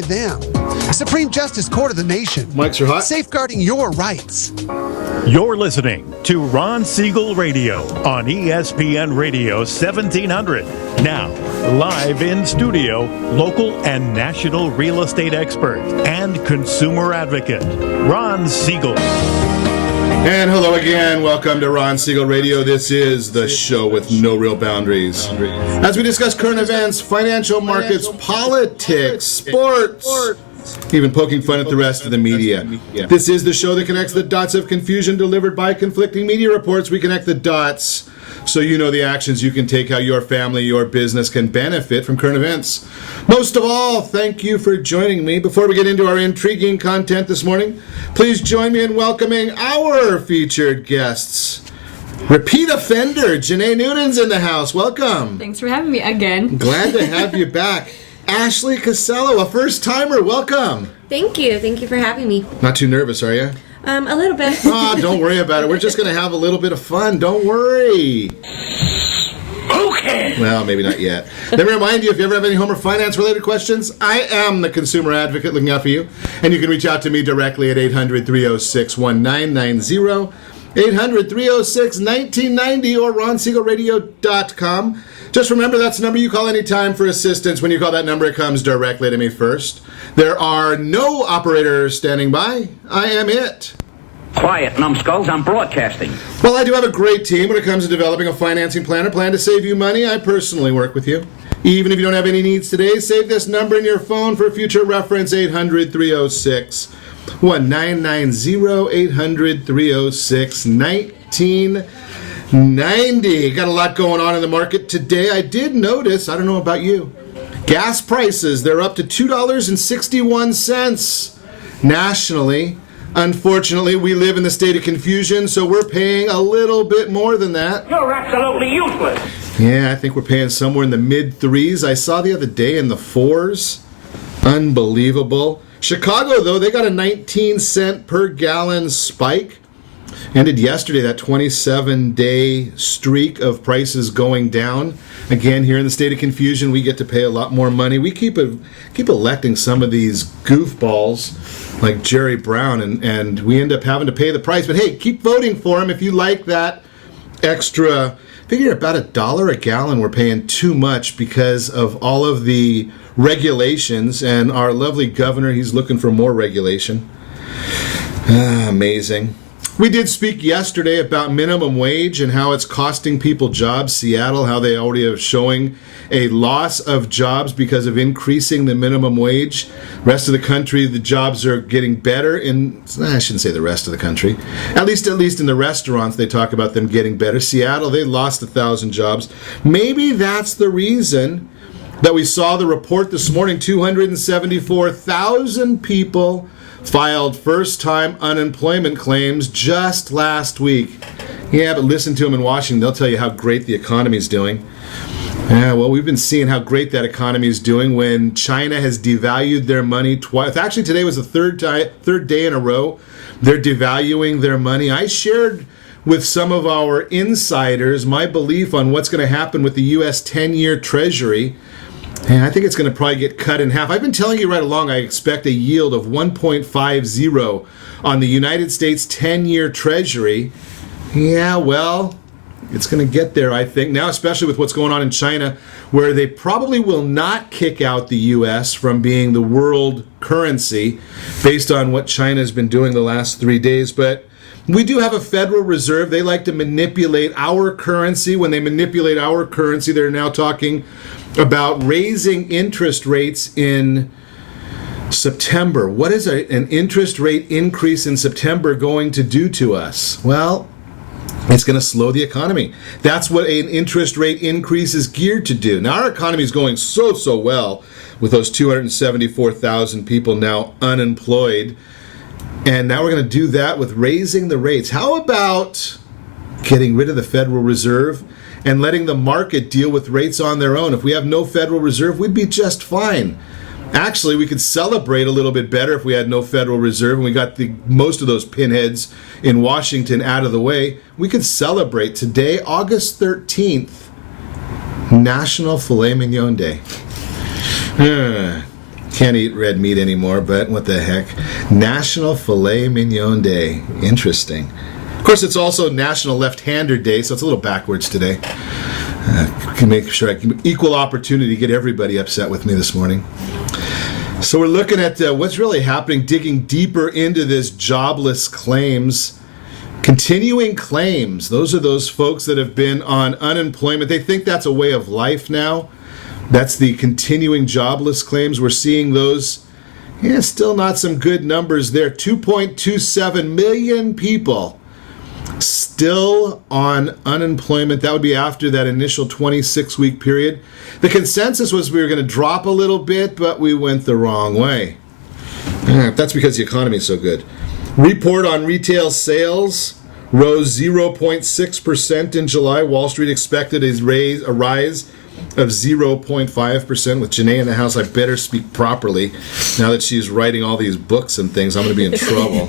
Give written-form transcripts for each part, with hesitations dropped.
by them. Supreme Justice Court of the Nation. Mics are hot. Safeguarding your rights. You're listening to Ron Siegel Radio on ESPN Radio 1700. Now, live in studio, local and national real estate expert and consumer advocate, Ron Siegel. And hello again. Welcome to Ron Siegel Radio. This is the show with no real boundaries. As we discuss current events, financial markets, politics, sports, even poking fun at the rest of the media. This is the show that connects the dots of confusion delivered by conflicting media reports. We connect the dots so you know the actions you can take, how your family, your business can benefit from current events. Most of all, thank you for joining me. Before we get into our intriguing content this morning, please join me in welcoming our featured guests. Repeat offender, Jenae Noonan's in the house. Welcome. Thanks for having me again. Glad to have you back. Ashley Casello, a first-timer. Welcome. Thank you. Thank you for having me. Not too nervous, are you? A little bit. Oh, don't worry about it. We're just going to have a little bit of fun. Don't worry. Okay. Well, maybe not yet. Let me remind you, if you ever have any home or finance-related questions, I am the consumer advocate looking out for you. And you can reach out to me directly at 800-306-1990, 800-306-1990, or ronsiegelradio.com. Just remember, that's the number you call anytime for assistance. When you call that number, it comes directly to me first. There are no operators standing by. I am it. Quiet, numbskulls, I'm broadcasting. Well, I do have a great team when it comes to developing a financing plan or plan to save you money. I personally work with you. Even if you don't have any needs today, save this number in your phone for future reference, 800-306-1990, 800-306-1990. Got a lot going on in the market today. I did notice, I don't know about you, gas prices, they're up to $2.61 nationally. Unfortunately, we live in the state of confusion, so we're paying a little bit more than that. You're absolutely useless. Yeah, I think we're paying somewhere in the mid-3s. I saw the other day in the 4s. Unbelievable. Chicago, though, they got a 19-cent per gallon spike. Ended yesterday, that 27-day streak of prices going down. Again, here in the state of confusion, we get to pay a lot more money. We keep electing some of these goofballs like Jerry Brown, and we end up having to pay the price. But hey, keep voting for him if you like that extra. Figure about $1 a gallon we're paying too much because of all of the regulations, and our lovely governor, he's looking for more regulation. Amazing. We did speak yesterday about minimum wage and how it's costing people jobs. Seattle, how they already are showing a loss of jobs because of increasing the minimum wage. Rest of the country, the jobs are getting better. I shouldn't say the rest of the country. At least in the restaurants, they talk about them getting better. Seattle, they lost 1,000 jobs. Maybe that's the reason that we saw the report this morning. 274,000 people filed first-time unemployment claims just last week. Yeah, but listen to them in Washington. They'll tell you how great the economy's doing. Yeah, well, we've been seeing how great that economy is doing when China has devalued their money twice. Actually, today was the third day in a row they're devaluing their money. I shared with some of our insiders my belief on what's going to happen with the U.S. 10-year Treasury. And I think it's going to probably get cut in half. I've been telling you right along I expect a yield of 1.50 on the United States 10-year Treasury. Yeah, well, it's going to get there, I think. Now, especially with what's going on in China, where they probably will not kick out the U.S. from being the world currency based on what China's been doing the last 3 days. But we do have a Federal Reserve. They like to manipulate our currency. When they manipulate our currency, they're now talking about raising interest rates in September. What is an interest rate increase in September going to do to us? Well, it's going to slow the economy. That's what an interest rate increase is geared to do. Now, our economy is going so well with those 274,000 people now unemployed. And now we're going to do that with raising the rates. How about getting rid of the Federal Reserve and letting the market deal with rates on their own? If we have no Federal Reserve, we'd be just fine. Actually, we could celebrate a little bit better if we had no Federal Reserve and we got most of those pinheads in Washington out of the way. We could celebrate today, August 13th, National Filet Mignon Day. Can't eat red meat anymore, but what the heck. National Filet Mignon Day. Interesting. Of course, it's also National Left-Hander Day, so it's a little backwards today. Can make sure I can equal opportunity to get everybody upset with me this morning. So we're looking at what's really happening, digging deeper into this jobless claims. Continuing claims. Those are those folks that have been on unemployment. They think that's a way of life now. That's the continuing jobless claims. We're seeing those. Yeah, still not some good numbers there. 2.27 million people still on unemployment. That would be after that initial 26-week period. The consensus was we were going to drop a little bit, but we went the wrong way. That's because the economy is so good. Report on retail sales rose 0.6% in July. Wall Street expected a rise of 0.5%. With Jenae in the house, I better speak properly. Now that she's writing all these books and things, I'm going to be in trouble.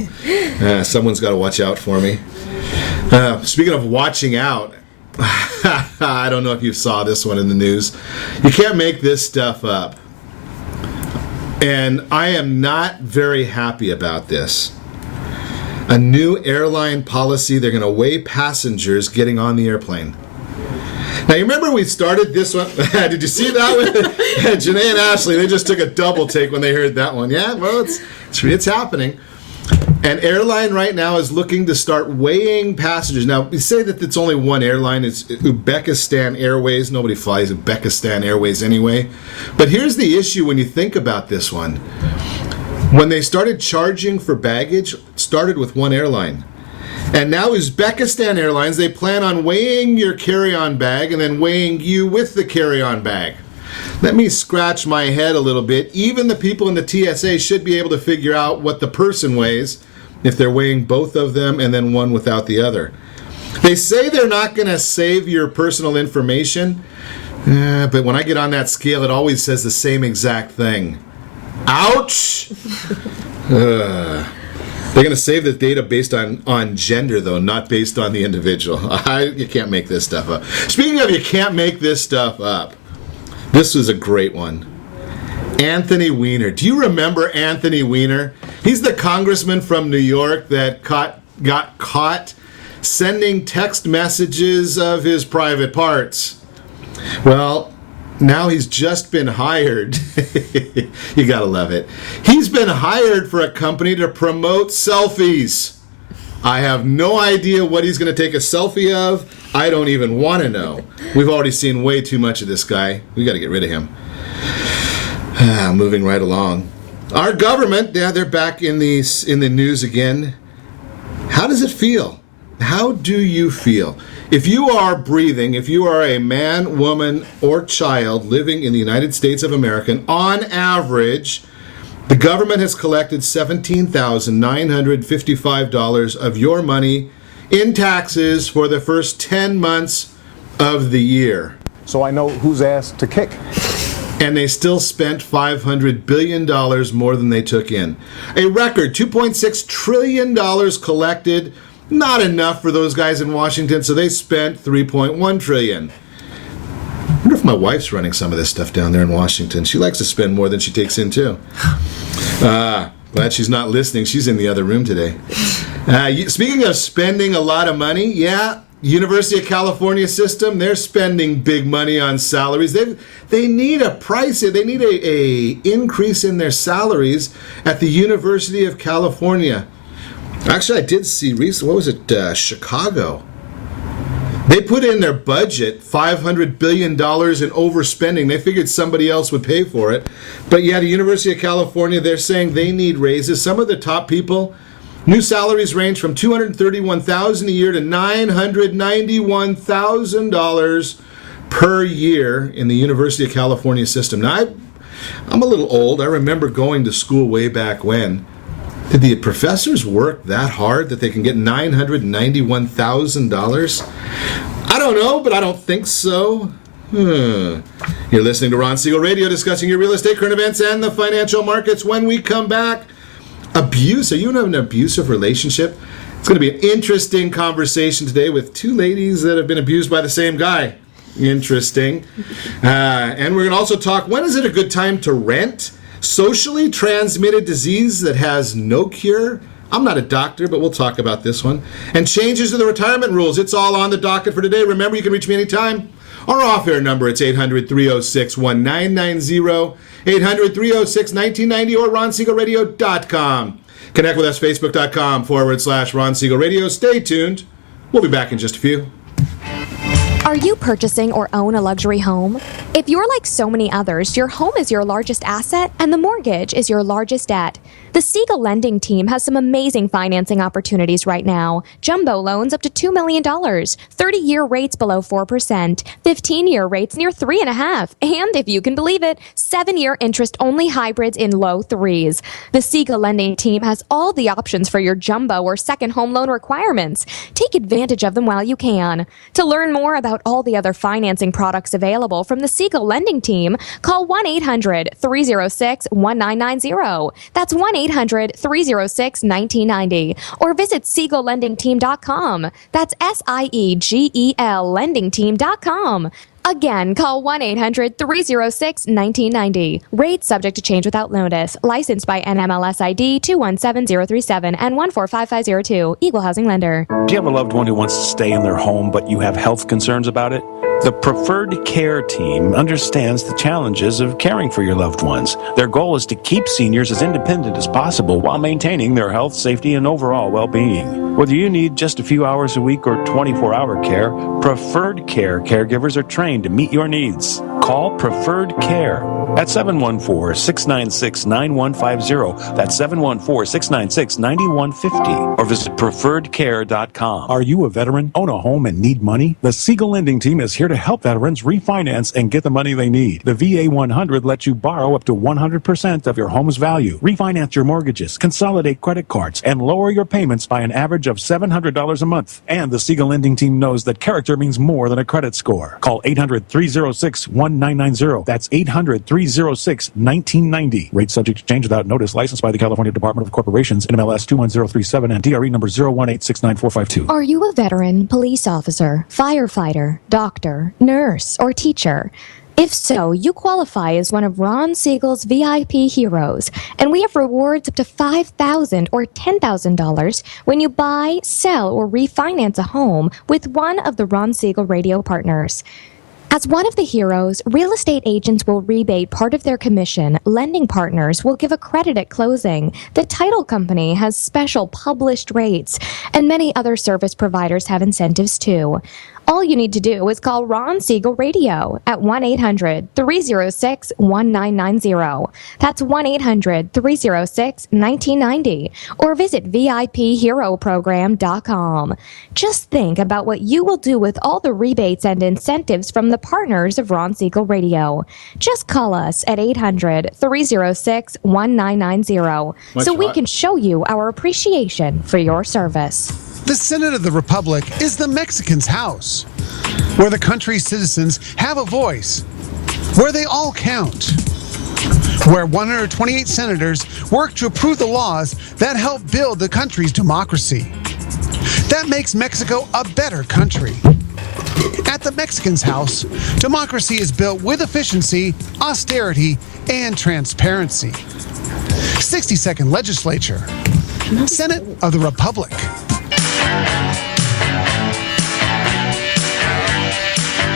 Someone's got to watch out for me. Speaking of watching out, I don't know if you saw this one in the news. You can't make this stuff up. And I am not very happy about this. A new airline policy, they're going to weigh passengers getting on the airplane. Now, you remember we started this one? Did you see that one? Jenae and Ashley, they just took a double take when they heard that one. Yeah, well, it's happening. An airline right now is looking to start weighing passengers. Now, we say that it's only one airline. It's Uzbekistan Airways. Nobody flies Uzbekistan Airways anyway. But here's the issue when you think about this one. When they started charging for baggage, it started with one airline. And now Uzbekistan Airlines, they plan on weighing your carry-on bag and then weighing you with the carry-on bag. Let me scratch my head a little bit. Even the people in the TSA should be able to figure out what the person weighs if they're weighing both of them and then one without the other. They say they're not going to save your personal information, but when I get on that scale, it always says the same exact thing. Ouch! They're going to save the data based on gender, though, not based on the individual. You can't make this stuff up. Speaking of you can't make this stuff up, this was a great one. Anthony Weiner. Do you remember Anthony Weiner? He's the congressman from New York that got caught sending text messages of his private parts. Well, now he's just been hired. You gotta love it. He's been hired for a company to promote selfies. I have no idea what he's going to take a selfie of. I don't even want to know. We've already seen way too much of this guy. We got to get rid of him. Moving right along. Our government, they're back in the news again. How does it feel? How do you feel? If you are breathing, if you are a man, woman, or child living in the United States of America, on average, the government has collected $17,955 of your money in taxes for the first 10 months of the year. So I know whose ass to kick. And they still spent $500 billion more than they took in. A record $2.6 trillion collected. Not enough for those guys in Washington, so they spent $3.1 trillion. I wonder if my wife's running some of this stuff down there in Washington. She likes to spend more than she takes in, too. Glad she's not listening. She's in the other room today. Speaking of spending a lot of money, University of California system, they're spending big money on salaries. They need a price. They need a increase in their salaries at the University of California. Actually, I did see recently, what was it, Chicago? They put in their budget $500 billion in overspending. They figured somebody else would pay for it. But the University of California, they're saying they need raises. Some of the top people, new salaries range from $231,000 a year to $991,000 per year in the University of California system. Now, I'm a little old. I remember going to school way back when. Did the professors work that hard that they can get $991,000? I don't know, but I don't think so. You're listening to Ron Siegel Radio, discussing your real estate, current events, and the financial markets. When we come back, abuse. Are you in an abusive relationship? It's going to be an interesting conversation today with two ladies that have been abused by the same guy. Interesting. And we're going to also talk, when is it a good time to rent? Socially transmitted disease that has no cure. I'm not a doctor, but we'll talk about this one. And changes to the retirement rules. It's all on the docket for today. Remember, you can reach me anytime. Our off-air number, it's 800-306-1990, 800-306-1990, or RonSiegelRadio.com. Connect with us, Facebook.com/Ron Siegel Radio. Stay tuned. We'll be back in just a few. Are you purchasing or own a luxury home? If you're like so many others, your home is your largest asset and the mortgage is your largest debt. The Siegel lending team has some amazing financing opportunities right now. Jumbo loans up to $2 million, 30-year rates below 4%, 15-year rates near 3.5%, and if you can believe it, 7-year interest-only hybrids in low 3s. The Siegel lending team has all the options for your jumbo or second home loan requirements. Take advantage of them while you can. To learn more about all the other financing products available from the Siegel lending team, call 1-800-306-1990. That's 1-800-306-1990. Or visit SiegelLendingTeam.com. That's SIEGEL LendingTeam.com. Again, call 1-800-306-1990. Rates subject to change without notice. Licensed by NMLS ID 217037 and 145502. Equal housing lender. Do you have a loved one who wants to stay in their home but you have health concerns about it? The Preferred Care team understands the challenges of caring for your loved ones. Their goal is to keep seniors as independent as possible while maintaining their health, safety, and overall well-being. Whether you need just a few hours a week or 24-hour care, Preferred Care caregivers are trained to meet your needs. Call Preferred Care at 714-696-9150. That's 714-696-9150. Or visit preferredcare.com. Are you a veteran, own a home, and need money? The Siegel lending team is here to help veterans refinance and get the money they need. The VA 100 lets you borrow up to 100% of your home's value, refinance your mortgages, consolidate credit cards, and lower your payments by an average of $700 a month. And the Siegel lending team knows that character means more than a credit score. Call 800-306-1990. That's 800-306-1990. Rate subject to change without notice. Licensed by the California Department of Corporations, NMLS 21037 and DRE number 018694452. Are you a veteran, police officer, firefighter, doctor, nurse, or teacher? If so, you qualify as one of Ron Siegel's VIP heroes, and we have rewards up to $5,000 or $10,000 when you buy, sell, or refinance a home with one of the Ron Siegel radio partners. As one of the heroes, real estate agents will rebate part of their commission, lending partners will give a credit at closing, the title company has special published rates, and many other service providers have incentives too. All you need to do is call Ron Siegel Radio at 1-800-306-1990. That's 1-800-306-1990. Or visit VIPHeroProgram.com. Just think about what you will do with all the rebates and incentives from the partners of Ron Siegel Radio. Just call us at 800-306-1990 so we can show you our appreciation for your service. The Senate of the Republic is the Mexicans' house, where the country's citizens have a voice, where they all count, where 128 senators work to approve the laws that help build the country's democracy. That makes Mexico a better country. At the Mexicans' house, democracy is built with efficiency, austerity, and transparency. 60-second legislature. Senate of the Republic.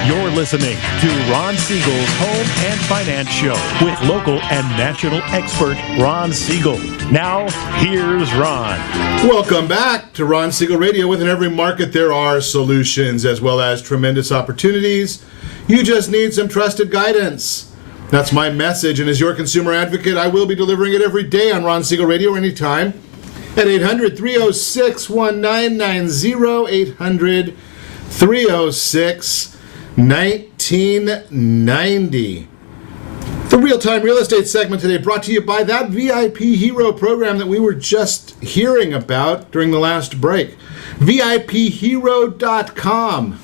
You're listening to Ron Siegel's Home and Finance Show with local and national expert Ron Siegel. Now, here's Ron. Welcome back to Ron Siegel Radio. Within every market, there are solutions as well as tremendous opportunities. You just need some trusted guidance. That's my message, and as your consumer advocate, I will be delivering it every day on Ron Siegel Radio anytime at 800-306-1990, 800-306-1990. The real-time real estate segment today brought to you by that VIP Hero program that we were just hearing about during the last break. VIPHero.com.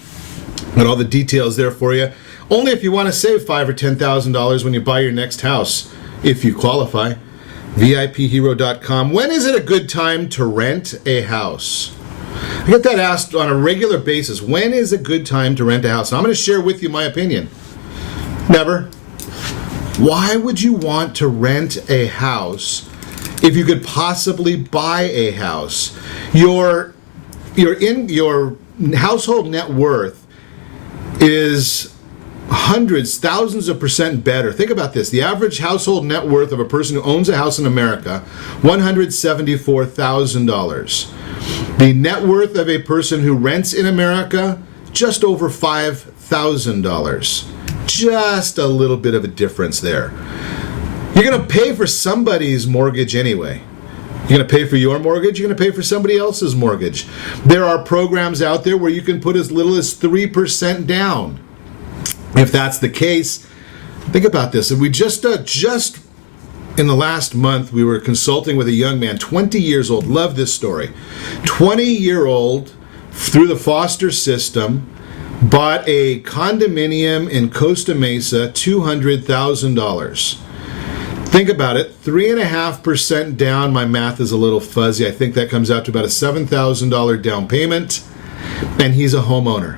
Got all the details there for you. Only if you want to save $5,000 or $10,000 when you buy your next house, if you qualify. VIPHero.com. When is it a good time to rent a house? I get that asked on a regular basis. When is a good time to rent a house? And I'm going to share with you my opinion. Never. Why would you want to rent a house if you could possibly buy a house? Your household net worth is hundreds, thousands of percent better. Think about this. The average household net worth of a person who owns a house in America, $174,000. The net worth of a person who rents in America, just over $5,000. Just a little bit of a difference there. You're going to pay for somebody's mortgage anyway. You're going to pay for your mortgage, you're going to pay for somebody else's mortgage. There are programs out there where you can put as little as 3% down. If that's the case, think about this. And we just in the last month, we were consulting with a young man, 20 years old. Love this story. 20-year-old, through the foster system, bought a condominium in Costa Mesa, $200,000. Think about it, 3.5% down. My math is a little fuzzy. I think that comes out to about a $7,000 down payment, and he's a homeowner.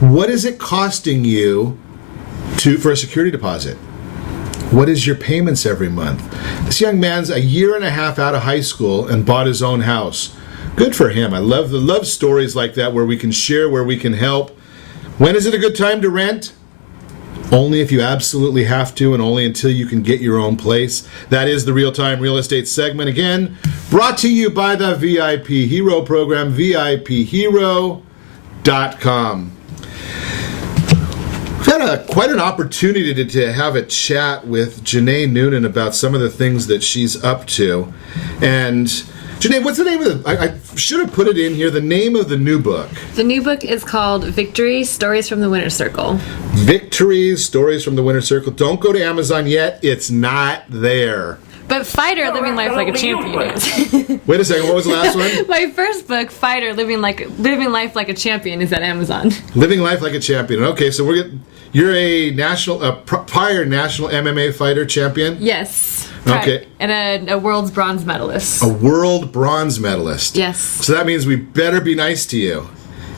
What is it costing you for a security deposit? What is your payments every month? This young man's a year and a half out of high school and bought his own house. Good for him. I love stories like that where we can share, where we can help. When is it a good time to rent? Only if you absolutely have to, and only until you can get your own place. That is the Real-Time Real Estate segment. Again, brought to you by the VIP Hero program, VIPHero.com. We've had quite an opportunity to have a chat with Jenae Noonan about some of the things that she's up to. And Jenae, what's the name of I should have put it in here, the name of the new book. The new book is called Victory, Stories from the Winner's Circle. Victory, Stories from the Winner's Circle. Don't go to Amazon yet. It's not there. But Fighter, Living Life Like a Champion is. Wait a second, what was the last one? My first book, Fighter, Living Life Like a Champion, is at Amazon. Living Life Like a Champion. Okay, so you're a prior national MMA fighter champion? Yes. Okay. And a world's bronze medalist. A world bronze medalist. Yes. So that means we better be nice to you.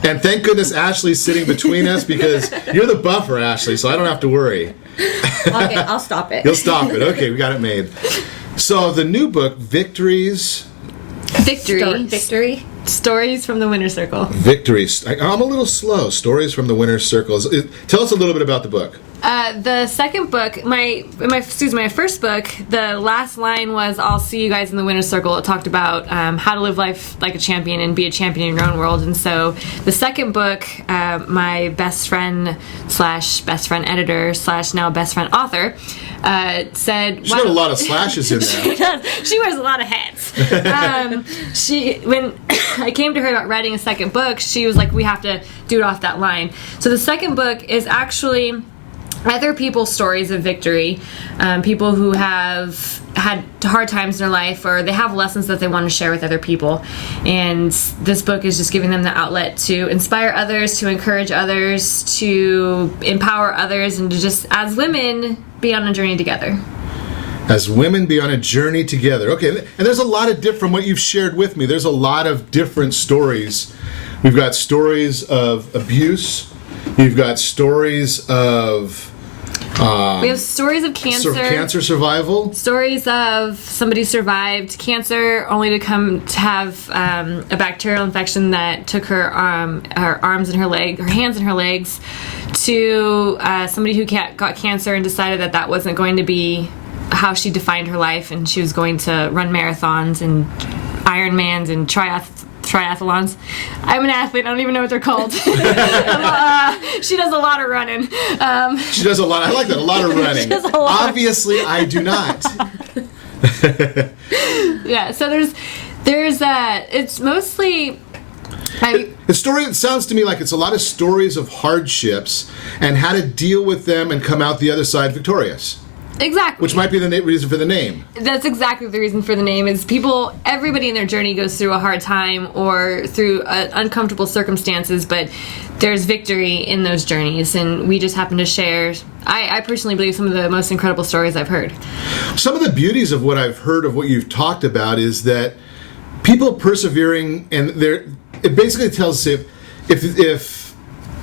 And thank goodness Ashley's sitting between us, because you're the buffer, Ashley, so I don't have to worry. Okay, I'll stop it. You'll stop it. Okay, we got it made. So the new book, Victory. Stories from the Winner's Circle. Victories. I'm a little slow. Stories from the Winner's Circle. Tell us a little bit about the book. The second book, my first book, the last line was, "I'll see you guys in the winner's circle." It talked about how to live life like a champion and be a champion in your own world. And so the second book, my best friend / editor / now best friend author said, she's got a lot of slashes in there. She does. She wears a lot of hats. When I came to her about writing a second book, she was like, we have to do it off that line. So the second book is actually other people's stories of victory, people who have had hard times in their life, or they have lessons that they want to share with other people. And this book is just giving them the outlet to inspire others, to encourage others, to empower others, and to just, as women, be on a journey together. As women be on a journey together. Okay, and there's a lot of different, what you've shared with me, there's a lot of different stories. We've got stories of abuse. You've got stories of... we have stories of cancer. Cancer survival. Stories of somebody survived cancer only to come to have a bacterial infection that took her arms and her hands and her legs, to somebody who got cancer and decided that wasn't going to be how she defined her life, and she was going to run marathons and Ironmans and triathlons. I'm an athlete. I don't even know what they're called. She does a lot of running. She does a lot. I like that. A lot of running. Obviously, I do not. Yeah. So there's it's mostly. The story, it sounds to me like it's a lot of stories of hardships and how to deal with them and come out the other side victorious. Exactly. Which might be the reason for the name. That's exactly the reason for the name, is everybody in their journey goes through a hard time or through uncomfortable circumstances, but there's victory in those journeys, and we just happen to share, I personally believe, some of the most incredible stories I've heard. Some of the beauties of what I've heard of what you've talked about is that people persevering, and it basically tells us if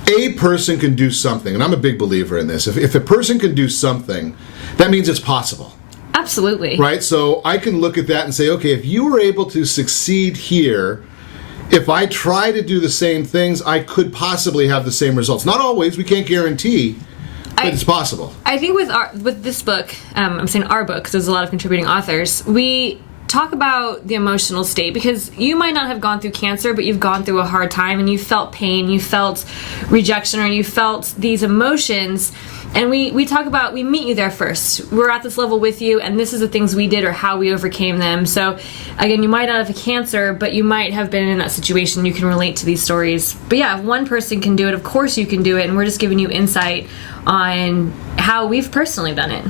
a person can do something, and I'm a big believer in this, if a person can do something, that means it's possible. Absolutely. Right? So I can look at that and say, okay, if you were able to succeed here, if I try to do the same things, I could possibly have the same results. Not always, we can't guarantee, but it's possible. I think with this book, I'm saying our book because there's a lot of contributing authors, we talk about the emotional state, because you might not have gone through cancer, but you've gone through a hard time and you felt pain, you felt rejection, or you felt these emotions. And we talk about, we meet you there first. We're at this level with you, and this is the things we did or how we overcame them. So, again, you might not have a cancer, but you might have been in that situation. You can relate to these stories. But yeah, if one person can do it, of course you can do it. And we're just giving you insight on how we've personally done it.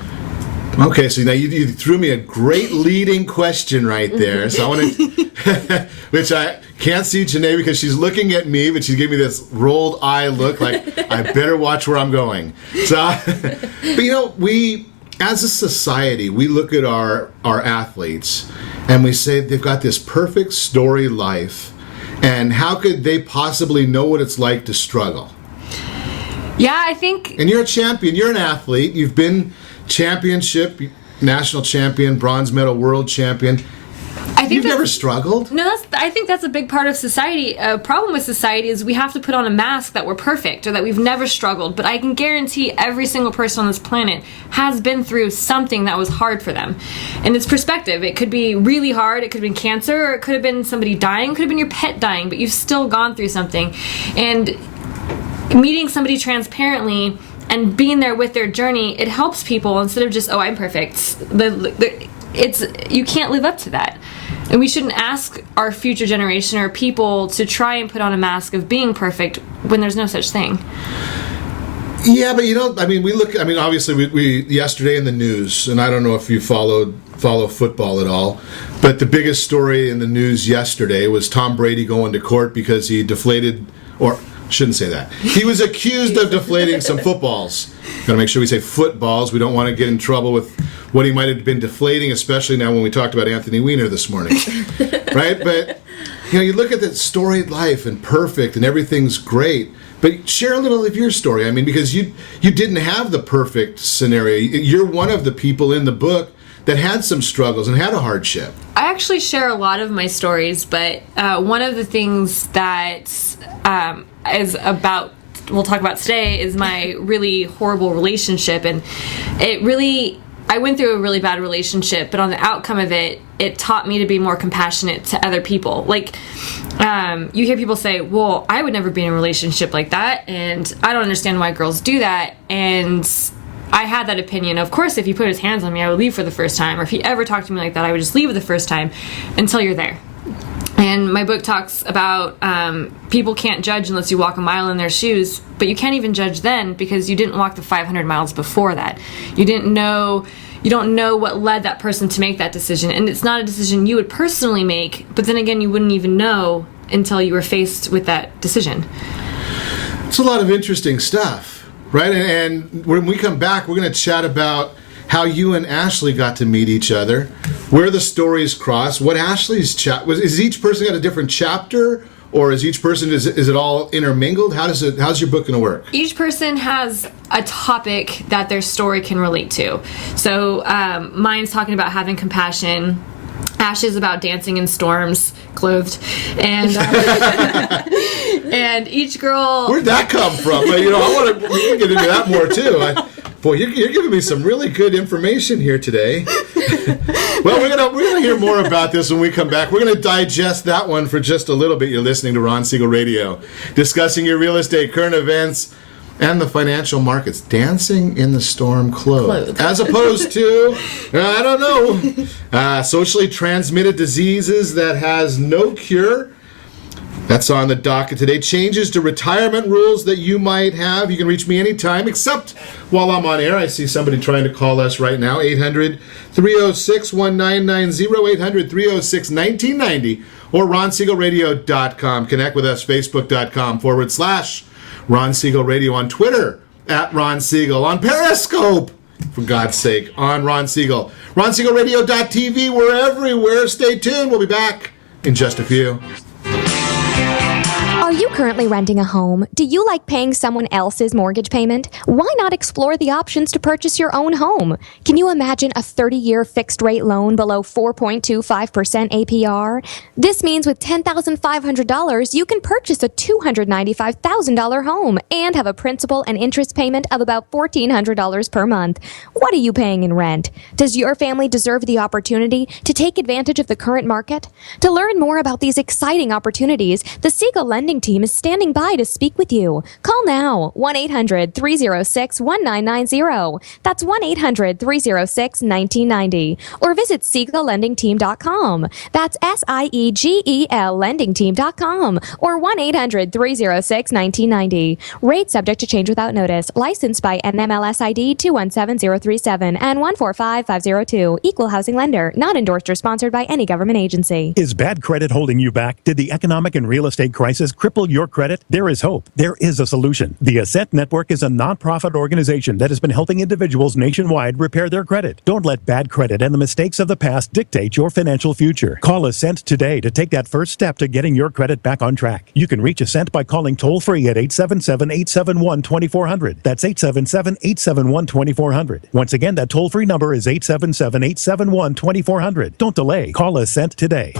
Okay, so now you threw me a great leading question right there. So I want to, which I can't see Jenae because she's looking at me, but she's giving me this rolled eye look like I better watch where I'm going. So, but we, as a society, we look at our athletes and we say they've got this perfect story life, and how could they possibly know what it's like to struggle? Yeah, I think. And you're a champion. You're an athlete. You've been championship, national champion, bronze medal, world champion. You've never struggled? No, I think that's a big part of society. A problem with society is we have to put on a mask that we're perfect or that we've never struggled. But I can guarantee every single person on this planet has been through something that was hard for them. And it's perspective. It could be really hard. It could have been cancer, or it could have been somebody dying. It could have been your pet dying, but you've still gone through something. And meeting somebody transparently and being there with their journey, it helps people instead of just, oh, I'm perfect. You can't live up to that. And we shouldn't ask our future generation or people to try and put on a mask of being perfect when there's no such thing. Yeah, but obviously we yesterday in the news, and I don't know if you follow football at all, but the biggest story in the news yesterday was Tom Brady going to court because he deflated, or shouldn't say that. He was accused of deflating some footballs. Got to make sure we say footballs. We don't want to get in trouble with what he might have been deflating, especially now when we talked about Anthony Weiner this morning. Right? But, you look at that storied life and perfect and everything's great. But share a little of your story. I mean, because you didn't have the perfect scenario. You're one of the people in the book that had some struggles and had a hardship. I actually share a lot of my stories, but one of the things that we'll talk about today is my really horrible relationship. And I went through a really bad relationship, but on the outcome of it, it taught me to be more compassionate to other people. Like, you hear people say, well, I would never be in a relationship like that, and I don't understand why girls do that. And I had that opinion. Of course, if he put his hands on me, I would leave for the first time. Or if he ever talked to me like that, I would just leave the first time until you're there. And my book talks about people can't judge unless you walk a mile in their shoes, but you can't even judge then because you didn't walk the 500 miles before that. You don't know what led that person to make that decision, and it's not a decision you would personally make, but then again, you wouldn't even know until you were faced with that decision. It's a lot of interesting stuff, right? And when we come back, we're going to chat about how you and Ashley got to meet each other, where the stories cross, what Ashley's is each person got a different chapter, or is each person is it all intermingled? How's your book going to work? Each person has a topic that their story can relate to. So mine's talking about having compassion. Ash is about dancing in storms, clothed, and and each girl. Where'd that come from? We can get into that more too. Boy, you're giving me some really good information here today. Well, we're gonna hear more about this when we come back. We're gonna digest that one for just a little bit. You're listening to Ron Siegel Radio, discussing your real estate, current events, and the financial markets. Dancing in the storm clothed. As opposed to, I don't know, socially transmitted diseases that has no cure. That's on the docket today. Changes to retirement rules that you might have. You can reach me anytime, except while I'm on air. I see somebody trying to call us right now. 800-306-1990, 800-306-1990, or RonSiegelRadio.com. Connect with us, Facebook.com/Ron Siegel Radio, on Twitter, @Ron Siegel, on Periscope, for God's sake, on Ron Siegel. RonSiegelRadio.tv, we're everywhere. Stay tuned. We'll be back in just a few. Are you currently renting a home? Do you like paying someone else's mortgage payment? Why not explore the options to purchase your own home? Can you imagine a 30-year fixed-rate loan below 4.25% APR? This means with $10,500, you can purchase a $295,000 home and have a principal and interest payment of about $1,400 per month. What are you paying in rent? Does your family deserve the opportunity to take advantage of the current market? To learn more about these exciting opportunities, the Siegel Lending Team is standing by to speak with you. Call now, 1-800-306-1990. That's 1-800-306-1990. Or visit SiegelLendingTeam.com. That's SIEGEL LendingTeam.com. Or 1-800-306-1990. Rate subject to change without notice. Licensed by NMLS ID 217037 and 145502. Equal housing lender. Not endorsed or sponsored by any government agency. Is bad credit holding you back? Did the economic and real estate crisis cripple your credit? There is hope. There is a solution. The Ascent Network is a nonprofit organization that has been helping individuals nationwide repair their credit. Don't let bad credit and the mistakes of the past dictate your financial future. Call Ascent today to take that first step to getting your credit back on track. You can reach Ascent by calling toll-free at 877-871-2400. That's 877-871-2400. Once again, that toll-free number is 877-871-2400. Don't delay. Call Ascent today.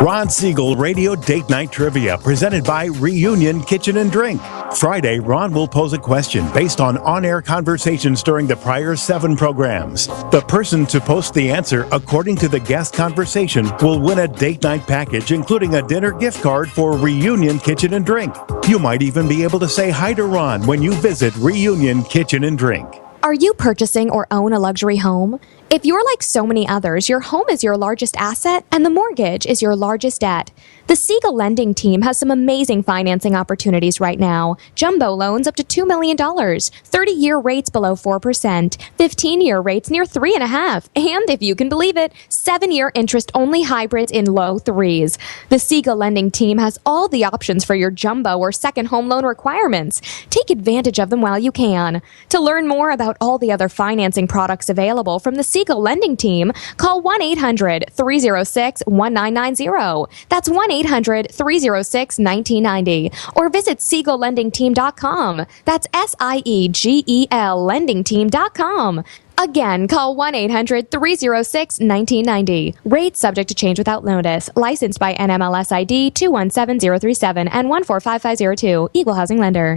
Ron Siegel Radio Date Night Trivia, presented by Reunion Kitchen and Drink. Friday, Ron will pose a question based on on-air conversations during the prior 7 programs. The person to post the answer according to the guest conversation will win a date night package, including a dinner gift card for Reunion Kitchen and Drink. You might even be able to say hi to Ron when you visit Reunion Kitchen and Drink. Are you purchasing or own a luxury home? If you're like so many others, your home is your largest asset and the mortgage is your largest debt. The Siegel Lending Team has some amazing financing opportunities right now. Jumbo loans up to $2 million, 30-year rates below 4%, 15-year rates near 3.5%, and if you can believe it, 7-year interest-only hybrids in low 3s. The Siegel Lending Team has all the options for your jumbo or second home loan requirements. Take advantage of them while you can. To learn more about all the other financing products available from the Siegel Lending Team, call 1-800-306-1990. That's 1-800-306-1990. Or visit SiegelLendingTeam.com. That's SIEGEL LendingTeam.com. Again, call 1-800-306-1990. Rates subject to change without notice. Licensed by NMLS ID 217037 and 145502. Equal housing lender.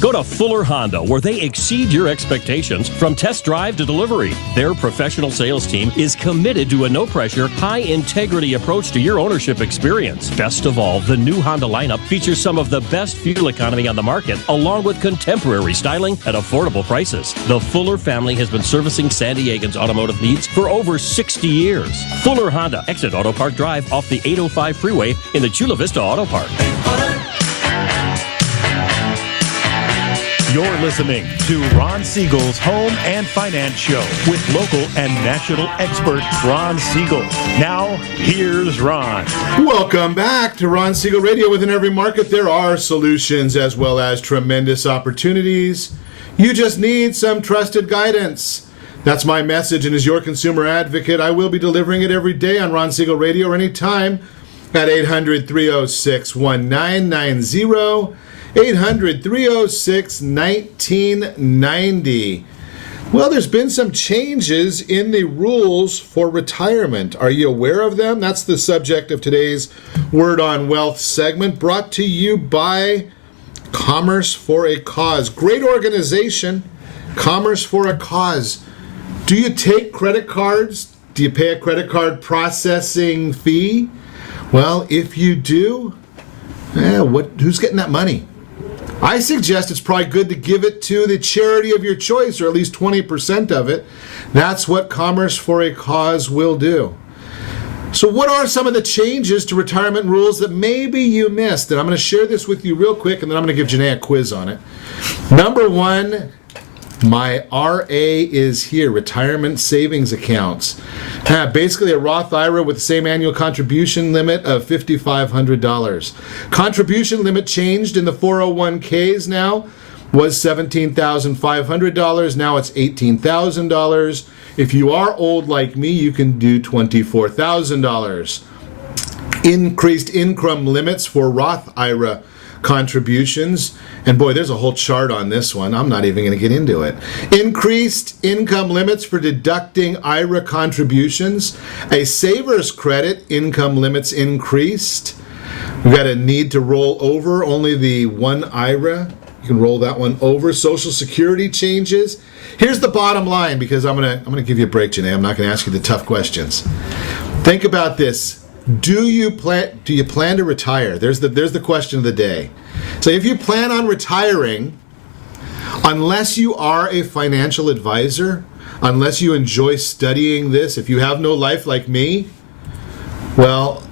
Go to Fuller Honda, where they exceed your expectations from test drive to delivery. Their professional sales team is committed to a no-pressure, high-integrity approach to your ownership experience. Best of all, the new Honda lineup features some of the best fuel economy on the market, along with contemporary styling at affordable prices. The Fuller family has been servicing San Diegans' automotive needs for over 60 years. Fuller Honda, exit Auto Park Drive off the 805 freeway in the Chula Vista Auto Park. You're listening to Ron Siegel's Home and Finance Show with local and national expert Ron Siegel. Now, here's Ron. Welcome back to Ron Siegel Radio. Within every market, there are solutions as well as tremendous opportunities. You just need some trusted guidance. That's my message, and as your consumer advocate, I will be delivering it every day on Ron Siegel Radio or anytime at 800-306-1990. 800-306-1990. Well, there's been some changes in the rules for retirement. Are you aware of them? That's the subject of today's Word on Wealth segment, brought to you by Commerce for a Cause. Great organization, Commerce for a Cause. Do you take credit cards? Do you pay a credit card processing fee? Well, if you do, who's getting that money? I suggest it's probably good to give it to the charity of your choice, or at least 20% of it. That's what Commerce for a Cause will do. So what are some of the changes to retirement rules that maybe you missed? And I'm going to share this with you real quick, and then I'm going to give Jenae a quiz on it. Number 1, my RA is here, retirement savings accounts. Basically a Roth IRA with the same annual contribution limit of $5,500. Contribution limit changed in the 401ks now. was $17,500. Now it's $18,000. If you are old like me, you can do $24,000. Increased income limits for Roth IRA contributions. And boy, there's a whole chart on this one. I'm not even going to get into it. Increased income limits for deducting IRA contributions. A saver's credit, income limits increased. We've got a need to roll over only the one IRA. You can roll that one over. Social Security changes. Here's the bottom line, because I'm gonna give you a break, Jenae. I'm not going to ask you the tough questions. Think about this. Do you plan to retire? There's the question of the day. So if you plan on retiring, unless you are a financial advisor, unless you enjoy studying this, if you have no life like me, well,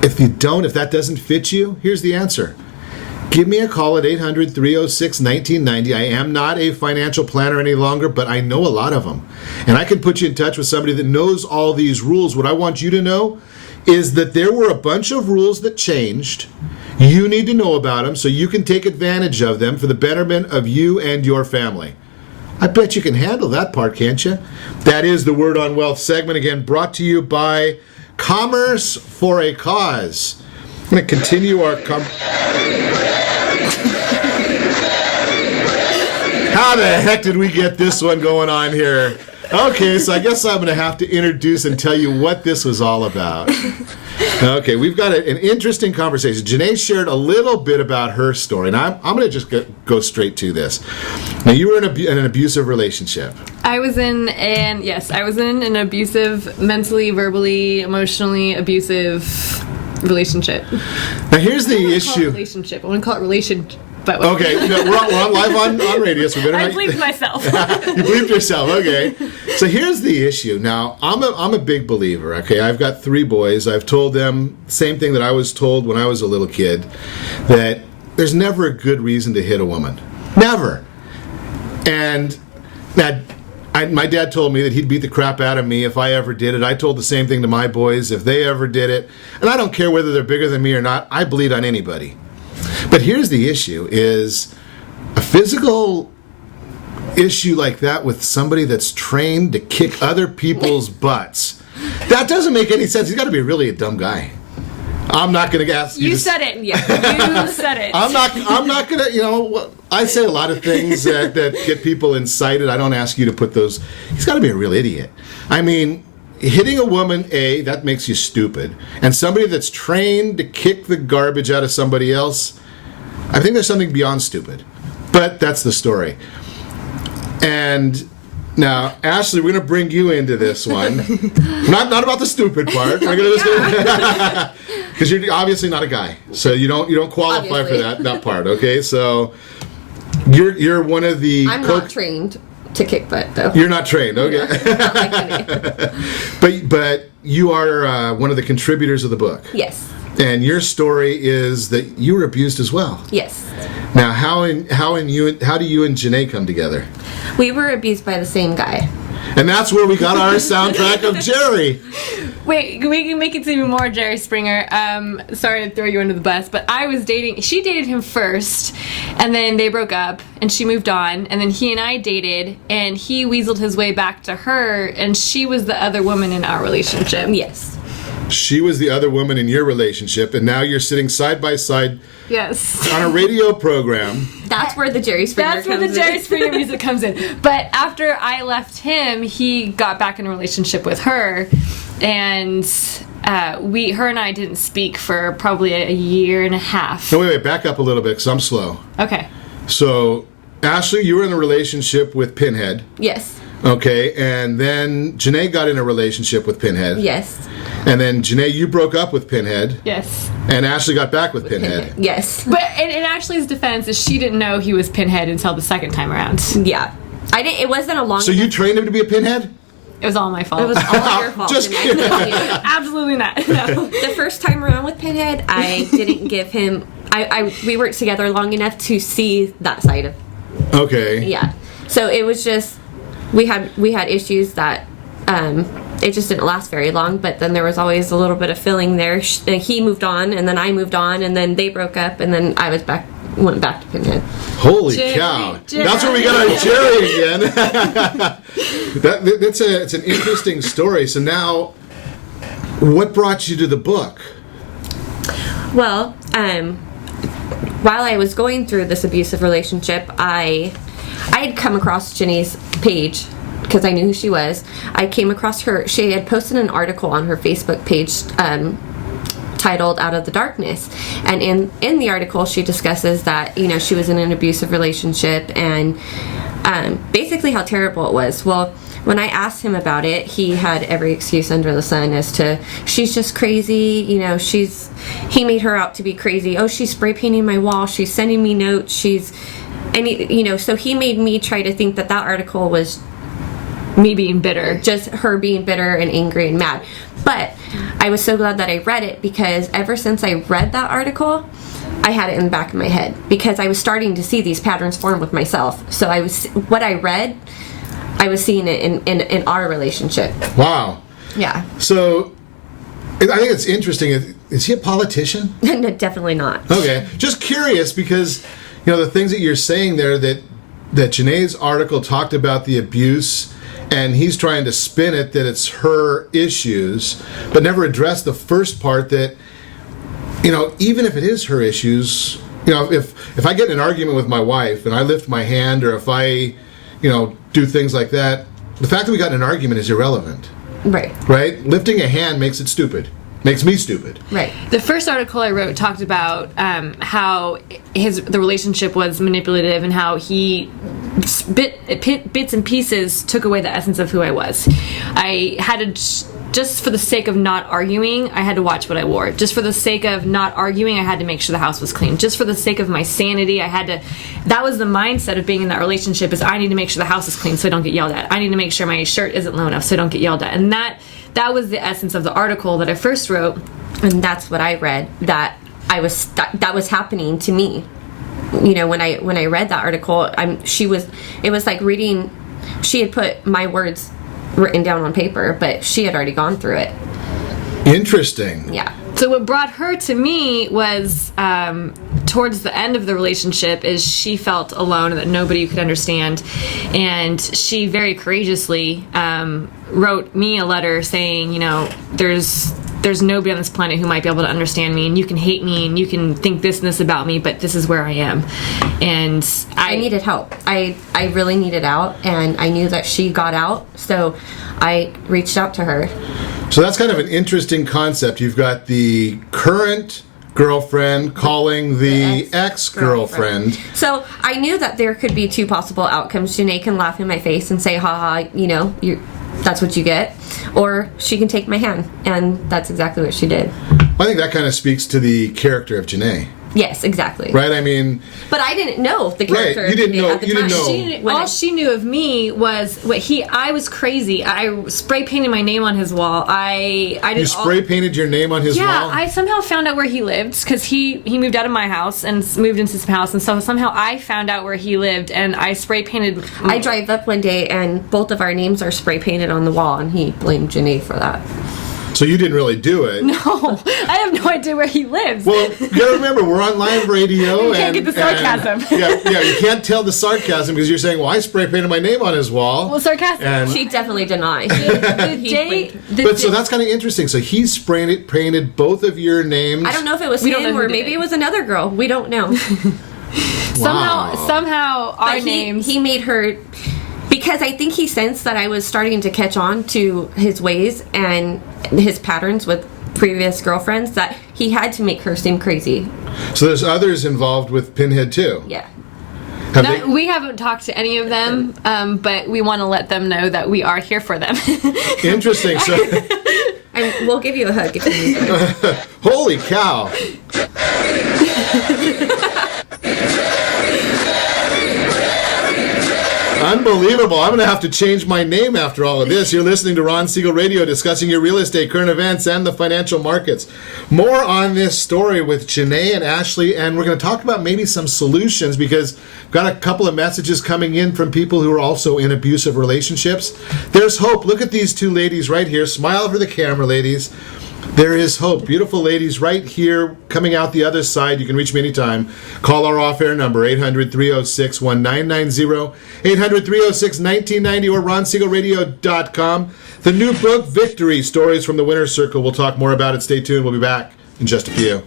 if that doesn't fit you, here's the answer. Give me a call at 800-306-1990. I am not a financial planner any longer, but I know a lot of them. And I can put you in touch with somebody that knows all these rules. What I want you to know is that there were a bunch of rules that changed. You need to know about them so you can take advantage of them for the betterment of you and your family. I bet you can handle that part, can't you? That is the Word on Wealth segment, again, brought to you by Commerce for a Cause. I'm going to continue our... How the heck did we get this one going on here? Okay, so I guess I'm going to have to introduce and tell you what this was all about. Okay, we've got an interesting conversation. Jenae shared a little bit about her story, and I'm going to just go straight to this. Now, you were in an abusive relationship. I was in an abusive, mentally, verbally, emotionally abusive relationship. Now, here's the issue. Relationship. I want to call it relationship. But okay, we're on live on radio, so we better. I bleeped myself. You bleeped yourself. Okay. So here's the issue. Now, I'm a big believer. Okay, I've got 3 boys. I've told them the same thing that I was told when I was a little kid, that there's never a good reason to hit a woman. Never. And now, my dad told me that he'd beat the crap out of me if I ever did it. I told the same thing to my boys if they ever did it. And I don't care whether they're bigger than me or not. I bleed on anybody. But here's the issue, is a physical issue like that with somebody that's trained to kick other people's butts. That doesn't make any sense. He's got to be really a dumb guy. I'm not going to ask you. You said it. Yeah, you said it. I'm not going to, I say a lot of things that get people incited. I don't ask you to put those. He's got to be a real idiot. I mean, hitting a woman, that makes you stupid. And somebody that's trained to kick the garbage out of somebody else, I think there's something beyond stupid. But that's the story. And now, Ashley, we're going to bring you into this one. not about the stupid part. We're going to because you're obviously not a guy, so you don't qualify Obviously. for that part. Okay, so you're one of the. I'm not trained to kick butt, though. You're not trained, okay. Not like me. But you are one of the contributors of the book. Yes. And your story is that you were abused as well. Yes. Now, how do you and Jenae come together? We were abused by the same guy. And that's where we got our soundtrack of Jerry. Wait, we can make it even more Jerry Springer. Sorry to throw you under the bus, but she dated him first, and then they broke up, and she moved on, and then he and I dated, and he weaseled his way back to her, and she was the other woman in our relationship. Yes. She was the other woman in your relationship, and now you're sitting side by side. Yes. On a radio program. That's where the Jerry Springer That's where the Jerry Springer music comes in. But after I left him, he got back in a relationship with her, and her and I didn't speak for probably a year and a half. No, wait, back up a little bit, because I'm slow. Okay. So, Ashley, you were in a relationship with Pinhead. Yes. Okay, and then Jenae got in a relationship with Pinhead. Yes. And then, Jenae, you broke up with Pinhead. Yes. And Ashley got back with Pinhead. Yes. But in Ashley's defense, is she didn't know he was Pinhead until the second time around. Yeah. It wasn't a long... So you trained him to be a Pinhead? It was all my fault. It was all your fault. Just kidding. Absolutely not. No. The first time around with Pinhead, I didn't give him... we worked together long enough to see that side of... Okay. Yeah. So it was just... We had issues that... it just didn't last very long, but then there was always a little bit of feeling there. He moved on, and then I moved on, and then they broke up, and then I was back went back to Pinhead. Holy Jerry, cow! Jerry. That's where we got our Jerry again. It's an interesting story. So now, what brought you to the book? Well, while I was going through this abusive relationship, I had come across Jenae's page because I knew who she was. I came across her. She had posted an article on her Facebook page titled "Out of the Darkness," and in the article she discusses that she was in an abusive relationship and basically how terrible it was. Well, when I asked him about it, he had every excuse under the sun as to she's just crazy. He made her out to be crazy. Oh, she's spray painting my wall. She's sending me notes. So he made me try to think that article was me being bitter, just her being bitter and angry and mad. But I was so glad that I read it, because ever since I read that article, I had it in the back of my head, because I was starting to see these patterns form with myself. So what I read, I was seeing it in our relationship. Wow. Yeah. So I think it's interesting. Is he a politician? No, definitely not. Okay. Just curious, because the things that you're saying there, that Jenae's article talked about the abuse, and he's trying to spin it that it's her issues, but never addressed the first part that, even if it is her issues, if I get in an argument with my wife and I lift my hand, or if I, do things like that, the fact that we got in an argument is irrelevant. Right. Right? Lifting a hand makes it stupid. Makes me stupid. Right. The first article I wrote talked about how the relationship was manipulative, and how he bits and pieces took away the essence of who I was. I had to, just for the sake of not arguing, I had to watch what I wore. Just for the sake of not arguing, I had to make sure the house was clean. Just for the sake of my sanity, I had to. That was the mindset of being in that relationship: is I need to make sure the house is clean so I don't get yelled at. I need to make sure my shirt isn't low enough so I don't get yelled at. And that was the essence of the article that I first wrote, and that's what I read. That was happening to me. When I read that article, it was like reading. She had put my words written down on paper, but she had already gone through it. Interesting. Yeah. So what brought her to me was towards the end of the relationship, is she felt alone and that nobody could understand, and she very courageously wrote me a letter saying, there's nobody on this planet who might be able to understand me, and you can hate me and you can think this and this about me, but this is where I am. And I needed help. I really needed out, and I knew that she got out, so I reached out to her. So that's kind of an interesting concept. You've got the current girlfriend calling the ex-girlfriend. So I knew that there could be two possible outcomes. Jenae can laugh in my face and say, ha, that's what you get. Or she can take my hand, and that's exactly what she did. I think that kind of speaks to the character of Jenae. Yes, exactly. Right, I mean... But I didn't know the character right. You didn't know, at the you time. Didn't know. All she knew of me was I was crazy. I spray painted my name on his wall. I did. You spray painted your name on his wall? Yeah, I somehow found out where he lived, because he moved out of my house and moved into some house, and so somehow I found out where he lived, and I spray painted. I drive up one day and both of our names are spray painted on the wall, and he blamed Jenae for that. So you didn't really do it. No, I have no idea where he lives. Well, you gotta remember, we're on live radio. You can't get the sarcasm. Yeah, you can't tell the sarcasm, because you're saying, well, I spray painted my name on his wall. Well, sarcasm. She definitely denied. So that's kind of interesting. So he painted both of your names. I don't know if it was him or maybe it was another girl. We don't know. Somehow our names. He made her... Because I think he sensed that I was starting to catch on to his ways and his patterns with previous girlfriends, that he had to make her seem crazy. So there's others involved with Pinhead too? Yeah. We haven't talked to any of them, but we want to let them know that we are here for them. Interesting. So we'll give you a hug if you need one. Holy cow. Unbelievable. I'm going to have to change my name after all of this. You're listening to Ron Siegel Radio, discussing your real estate, current events, and the financial markets. More on this story with Jenae and Ashley, and we're going to talk about maybe some solutions, because we've got a couple of messages coming in from people who are also in abusive relationships. There's hope. Look at these two ladies right here. Smile for the camera, ladies. There is hope. Beautiful ladies right here coming out the other side. You can reach me anytime. Call our off-air number, 800-306-1990, 800-306-1990, or RonSiegelRadio.com. The new book, Victory, Stories from the Winner's Circle. We'll talk more about it. Stay tuned. We'll be back in just a few.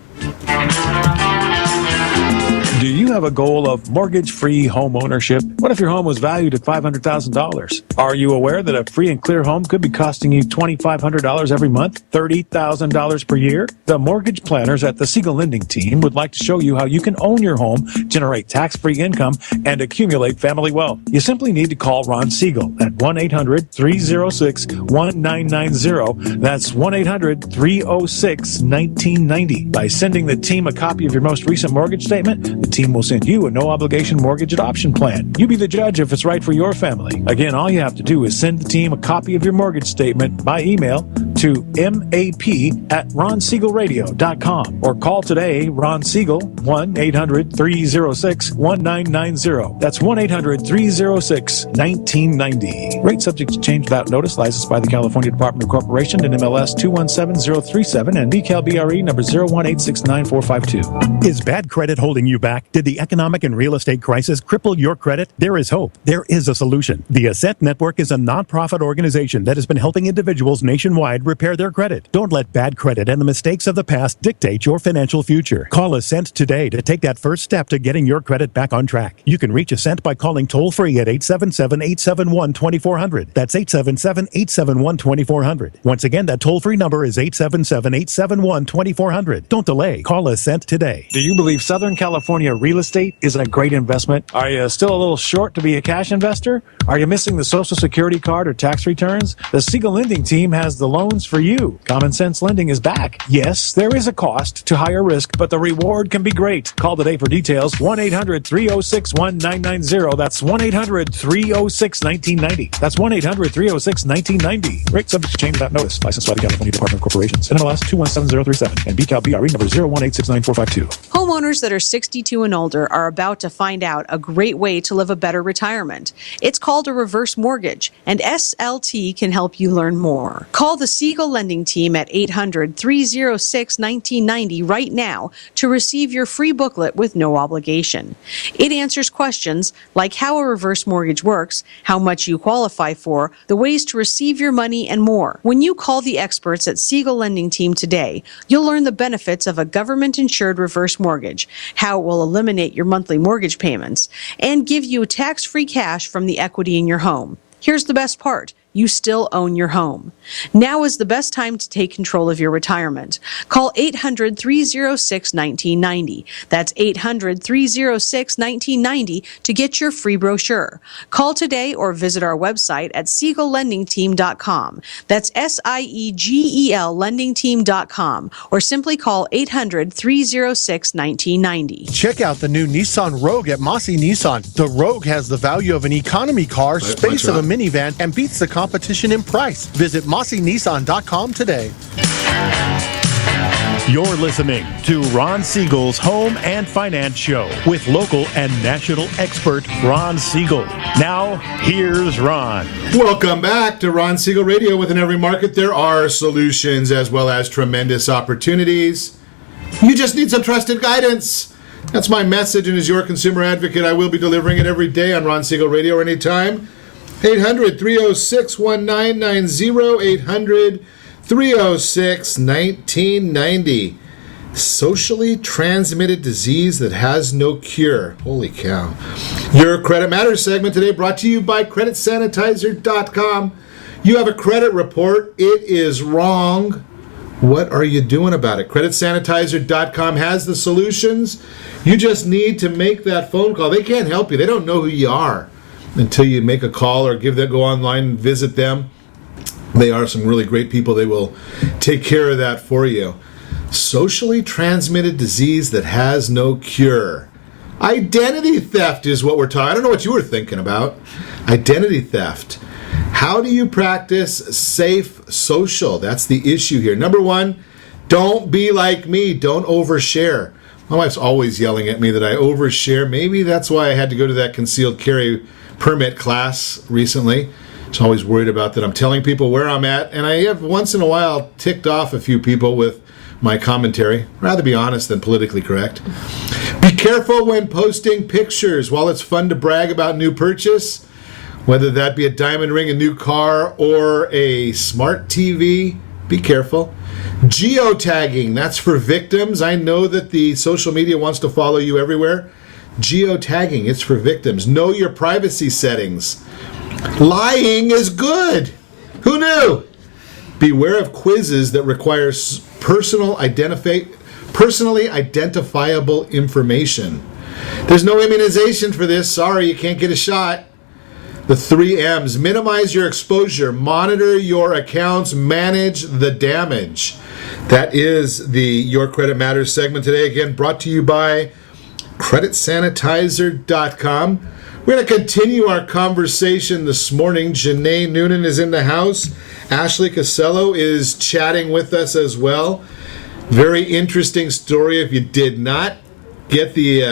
Do you have a goal of mortgage-free home ownership? What if your home was valued at $500,000? Are you aware that a free and clear home could be costing you $2,500 every month, $30,000 per year? The mortgage planners at the Siegel Lending Team would like to show you how you can own your home, generate tax-free income, and accumulate family wealth. You simply need to call Ron Siegel at 1-800-306-1990. That's 1-800-306-1990. By sending the team a copy of your most recent mortgage statement, the team will send you a no-obligation mortgage adoption plan. You be the judge if it's right for your family. Again, all you have to do is send the team a copy of your mortgage statement by email to map@ronsiegelradio.com or call today Ron Siegel 1-800-306-1990. That's 1-800-306-1990. Rate subject to change without notice. Licensed by the California Department of Corporation and MLS 217037 and BCAL number 018694452. Is bad credit holding you back? Did the economic and real estate crisis cripple your credit? There is hope. There is a solution. The Ascent Network is a nonprofit organization that has been helping individuals nationwide repair their credit. Don't let bad credit and the mistakes of the past dictate your financial future. Call Ascent today to take that first step to getting your credit back on track. You can reach Ascent by calling toll-free at 877-871-2400. That's 877-871-2400. Once again, that toll-free number is 877-871-2400. Don't delay. Call Ascent today. Do you believe Southern California real estate is a great investment? Are you still a little short to be a cash investor? Are you missing the Social Security card or tax returns? The Siegel Lending Team has the loans for you. Common Sense Lending is back. Yes, there is a cost to higher risk, but the reward can be great. Call today for details. 1-800-306-1990. That's 1-800-306-1990. That's 1-800-306-1990. Rate subject to change without notice. Licensed by the California Department of Corporations. NMLS 217037 and BCAL number 018694452. Homeowners that are 62 and older are about to find out a great way to live a better retirement. It's called a reverse mortgage, and SLT can help you learn more. Call the Siegel Lending Team at 800-306-1990 right now to receive your free booklet with no obligation. It answers questions like how a reverse mortgage works, how much you qualify for, the ways to receive your money, and more. When you call the experts at Siegel Lending Team today, you'll learn the benefits of a government-insured reverse mortgage, how it will eliminate your monthly mortgage payments, and give you tax-free cash from the equity in your home. Here's the best part. You still own your home. Now is the best time to take control of your retirement. Call 800-306-1990. That's 800-306-1990 to get your free brochure. Call today or visit our website at SiegelLendingTeam.com. That's SIEGEL LendingTeam.com, or simply call 800-306-1990. Check out the new Nissan Rogue at Mossy Nissan. The Rogue has the value of an economy car, space of a minivan, and beats the competition in price. Visit MossyNissan.com today. You're listening to Ron Siegel's Home and Finance Show with local and national expert Ron Siegel. Now, here's Ron. Welcome back to Ron Siegel Radio. Within every market, there are solutions as well as tremendous opportunities. You just need some trusted guidance. That's my message, and as your consumer advocate, I will be delivering it every day on Ron Siegel Radio or anytime. 800-306-1990, 800-306-1990. Socially transmitted disease that has no cure. Holy cow. Your Credit Matters segment today brought to you by CreditSanitizer.com. You have a credit report. It is wrong. What are you doing about it? CreditSanitizer.com has the solutions. You just need to make that phone call. They can't help you. They don't know who you are until you make a call or go online and visit them. They are some really great people. They will take care of that for you. Socially transmitted disease that has no cure. Identity theft is what we're talking. I don't know what you were thinking about. Identity theft. How do you practice safe social? That's the issue here. Number one, don't be like me. Don't overshare. My wife's always yelling at me that I overshare. Maybe that's why I had to go to that concealed carry permit class recently. Just always worried about that I'm telling people where I'm at, and I have once in a while ticked off a few people with my commentary. Rather be honest than politically correct. Be careful when posting pictures. While it's fun to brag about new purchase, whether that be a diamond ring, a new car, or a smart TV, be careful. Geotagging, that's for victims. I know that the social media wants to follow you everywhere. Geotagging, it's for victims. Know your privacy settings. Lying is good. Who knew? Beware of quizzes that require personally identifiable information. There's no immunization for this. Sorry, you can't get a shot. The 3 M's. Minimize your exposure. Monitor your accounts. Manage the damage. That is the Your Credit Matters segment today. Again, brought to you by CreditSanitizer.com. We're going to continue our conversation this morning. Jenae Noonan is in the house. Ashley Casello is chatting with us as well. Very interesting story. If you did not get the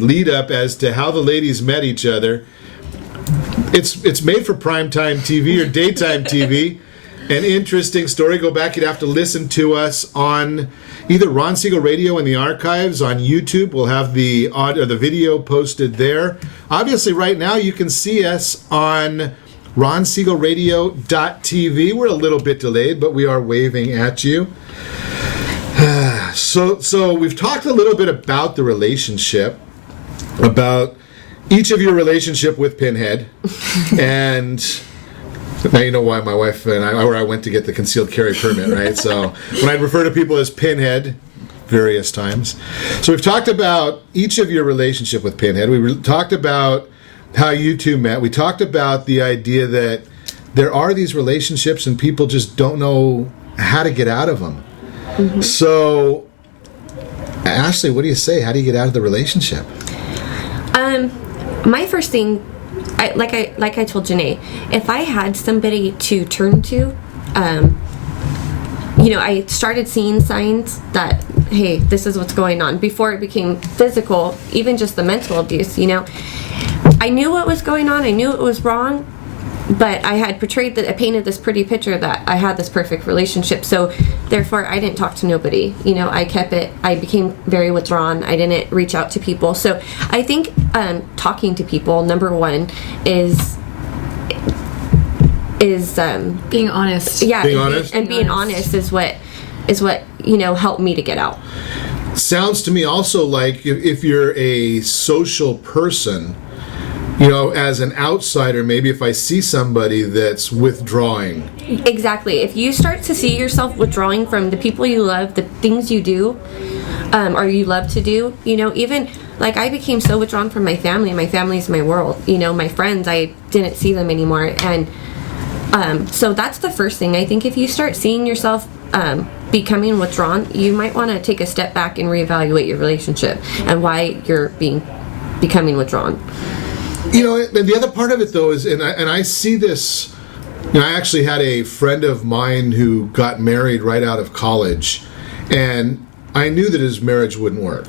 lead up as to how the ladies met each other, it's made for primetime TV or daytime TV. An interesting story. Go back. You'd have to listen to us on either Ron Siegel Radio in the archives on YouTube. We'll have the video posted there. Obviously, right now you can see us on ronsiegelradio.tv. We're a little bit delayed, but we are waving at you. So we've talked a little bit about the relationship, about each of your relationship with Pinhead, and now you know why my wife and I went to get the concealed carry permit, right? So when I refer to people as Pinhead various times. So we've talked about each of your relationship with Pinhead. We talked about how you two met. We talked about the idea that there are these relationships and people just don't know how to get out of them. Mm-hmm. So, Ashley, what do you say? How do you get out of the relationship? My first thing, like I told Jenae, if I had somebody to turn to, I started seeing signs that, hey, this is what's going on. Before it became physical, even just the mental abuse, I knew what was going on. I knew it was wrong, but I had I painted this pretty picture that I had this perfect relationship. So therefore, I didn't talk to nobody. I kept it. I became very withdrawn. I didn't reach out to people. So I think talking to people, number one, is being honest. Yeah, being honest and being honest is what helped me to get out. Sounds to me also like if you're a social person, as an outsider, maybe if I see somebody that's withdrawing. Exactly. If you start to see yourself withdrawing from the people you love, the things you do, or you love to do, even like I became so withdrawn from my family. My family's my world. My friends, I didn't see them anymore. And so that's the first thing. I think if you start seeing yourself becoming withdrawn, you might want to take a step back and reevaluate your relationship and why you're becoming withdrawn. The other part of it, though, is, and I see this, I actually had a friend of mine who got married right out of college, and I knew that his marriage wouldn't work.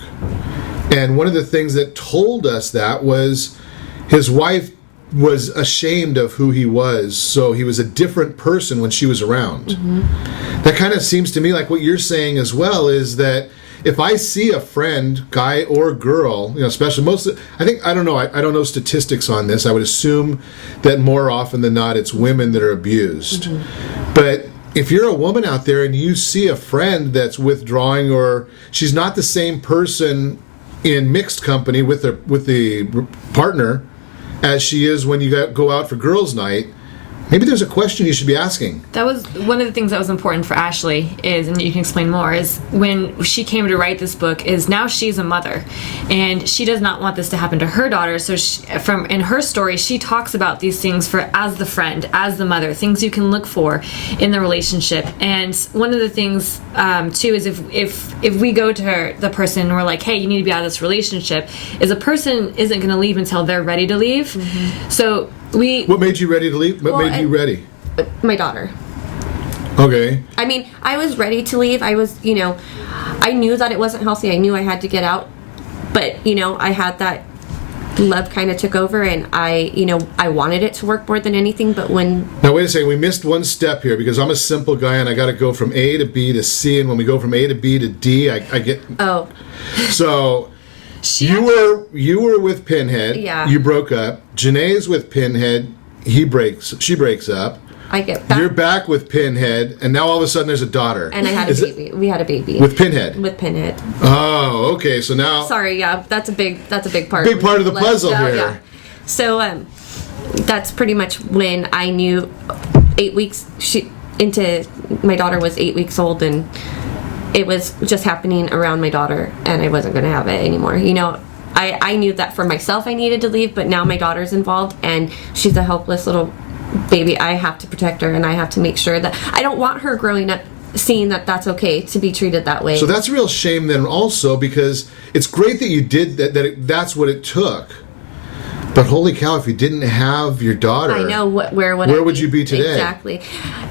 And one of the things that told us that was his wife was ashamed of who he was, so he was a different person when she was around. Mm-hmm. That kind of seems to me like what you're saying as well, is that if I see a friend, guy or girl, especially I don't know statistics on this. I would assume that more often than not, it's women that are abused. Mm-hmm. But if you're a woman out there and you see a friend that's withdrawing, or she's not the same person in mixed company with the partner as she is when you go out for girls' night, maybe there's a question you should be asking. That was one of the things that was important for Ashley and you can explain more, is when she came to write this book, is now she's a mother and she does not want this to happen to her daughter. So in her story, she talks about these things as the friend, as the mother, things you can look for in the relationship. And one of the things too is if we go to the person and we're like, hey, you need to be out of this relationship, is a person isn't going to leave until they're ready to leave. Mm-hmm. So what made you ready to leave? What made you ready? My daughter. Okay. I mean, I was ready to leave. I was, I knew that it wasn't healthy. I knew I had to get out. But, I had that love kind of took over, and I wanted it to work more than anything. But when Now wait a second, we missed one step here because I'm a simple guy and I got to go from A to B to C, and when we go from A to B to D, I get. Oh. So. You were with Pinhead. Yeah. You broke up. Jenae's with Pinhead. She breaks up. I get back. You're back with Pinhead, and now all of a sudden there's a daughter. And I had a baby. We had a baby with Pinhead. With Pinhead. Oh, okay. So now. Sorry, yeah, that's a big part. Big part of the puzzle here. Yeah. So that's pretty much when I knew 8 weeks into my daughter was 8 weeks old, and it was just happening around my daughter, and I wasn't going to have it anymore. I knew that for myself I needed to leave, but now my daughter's involved, and she's a helpless little baby. I have to protect her, and I have to make sure that I don't want her growing up seeing that that's okay to be treated that way. So that's a real shame then also, because it's great that you did that, that's what it took. But holy cow, if you didn't have your daughter, I know where would you be today? Exactly.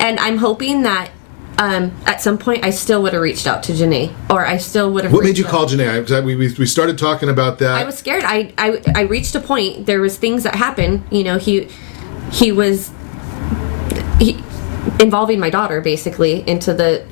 And I'm hoping that at some point I still would have reached out to Jenae, or I still would have. What made you call Jenae? We started talking about that. I was scared. I reached a point. There was things that happened. He was involving my daughter basically into the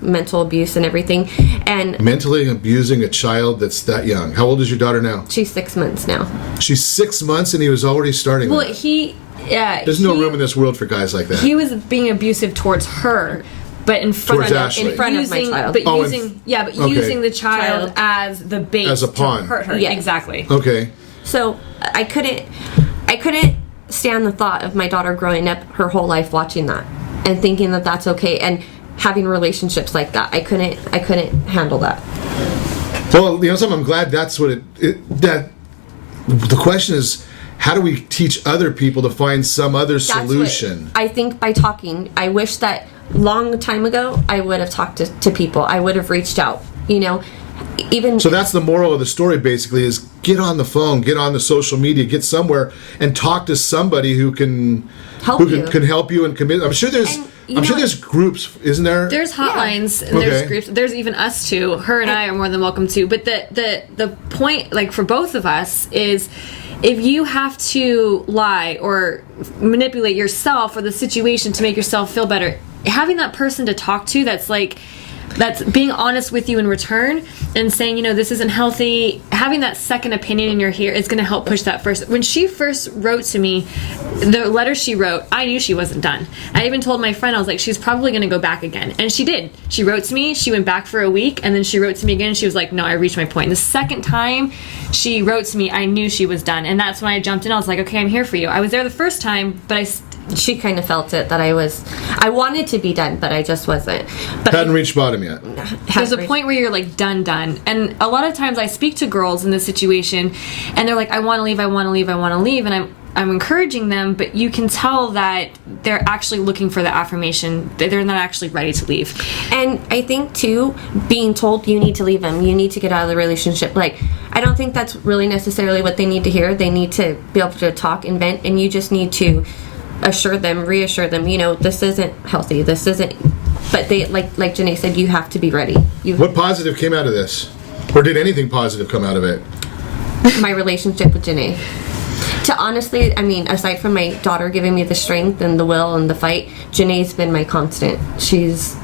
mental abuse and everything, and mentally abusing a child that's that young. How old is your daughter now? She's 6 months now. She's 6 months, and he was already starting. Well, that. There's no room in this world for guys like that. He was being abusive towards her. But in front of my child. But using the child as the bait as a pawn to hurt her. Yes. Exactly. Okay. So I couldn't stand the thought of my daughter growing up her whole life watching that and thinking that that's okay and having relationships like that. I couldn't handle that. Well, something, I'm glad that's what that the question is, how do we teach other people to find some other solution? I think by talking. I wish that long time ago I would have talked to people. I would have reached out, even. So that's the moral of the story basically, is get on the phone, get on the social media, get somewhere and talk to somebody who can help you and commit. I'm sure there's there's groups, isn't there? There's hotlines and there's groups. There's even us too. Her and I are more than welcome to. But the point, like for both of us, is if you have to lie or manipulate yourself or the situation to make yourself feel better, having that person to talk to that's being honest with you in return and saying, this isn't healthy, having that second opinion in your ear is going to help push that first. When she first wrote to me, the letter she wrote, I knew she wasn't done. I even told my friend, I was like, she's probably going to go back again. And she did. She wrote to me, she went back for a week, and then she wrote to me again, and she was like, no, I reached my point. The second time she wrote to me, I knew she was done. And that's when I jumped in. I was like, okay, I'm here for you. I was there the first time, but she kind of felt it that I wanted to be done, but I just wasn't. But hadn't reached bottom yet. There's a point where you're like done. And a lot of times I speak to girls in this situation and they're like, I want to leave. And I'm encouraging them, but you can tell that they're actually looking for the affirmation. They're not actually ready to leave. And I think too, being told you need to leave them, you need to get out of the relationship, I don't think that's really necessarily what they need to hear. They need to be able to talk and vent, and you just need to reassure them, this isn't healthy, this isn't, but they, like Jenae said, you have to be ready. What positive came out of this? Or did anything positive come out of it? My relationship with Jenae. To honestly, aside from my daughter giving me the strength and the will and the fight, Jenae's been my constant. She's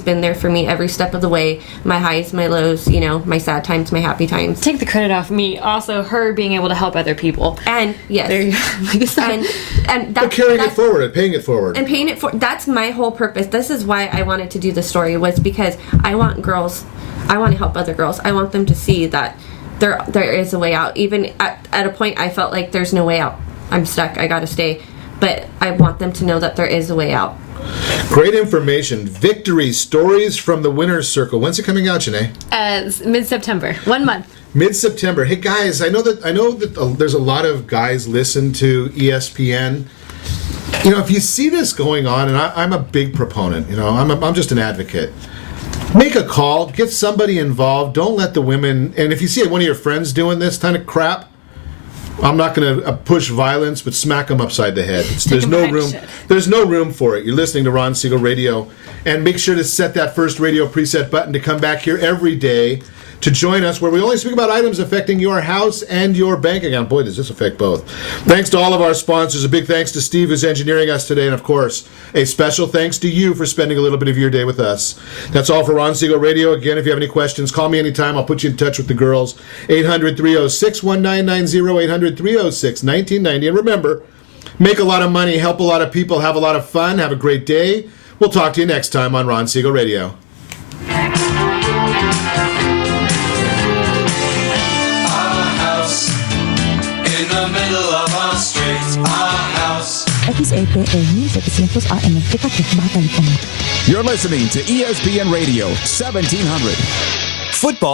been there for me every step of the way. My highs, my lows, my sad times, my happy times. Take the credit off me. Also, her being able to help other people. And yes, there you go. and that's, carrying it forward and paying it forward. And paying it forward. That's my whole purpose. This is why I wanted to do the story, was because I want to help other girls. I want them to see that there is a way out. Even at a point I felt like there's no way out. I'm stuck. I gotta stay. But I want them to know that there is a way out. Great information. Victory stories from the winner's circle. When's it coming out, Jenae? Mid-September. 1 month. Mid-September. Hey guys, I know that there's a lot of guys listen to ESPN. If you see this going on, and I'm a big proponent. I'm just an advocate. Make a call, get somebody involved, don't let the women, and if you see one of your friends doing this kind of crap, I'm not going to push violence, but smack them upside the head. There's no room for it. You're listening to Ron Siegel Radio, and make sure to set that first radio preset button to come back here every day to join us, where we only speak about items affecting your house and your bank account. Boy, does this affect both. Thanks to all of our sponsors. A big thanks to Steve, who's engineering us today. And, of course, a special thanks to you for spending a little bit of your day with us. That's all for Ron Siegel Radio. Again, if you have any questions, call me anytime. I'll put you in touch with the girls. 800-306-1990, 800-306-1990. And remember, make a lot of money, help a lot of people, have a lot of fun, have a great day. We'll talk to you next time on Ron Siegel Radio. XAPA 1700 AM Baja California. You're listening to ESPN Radio 1700. Football.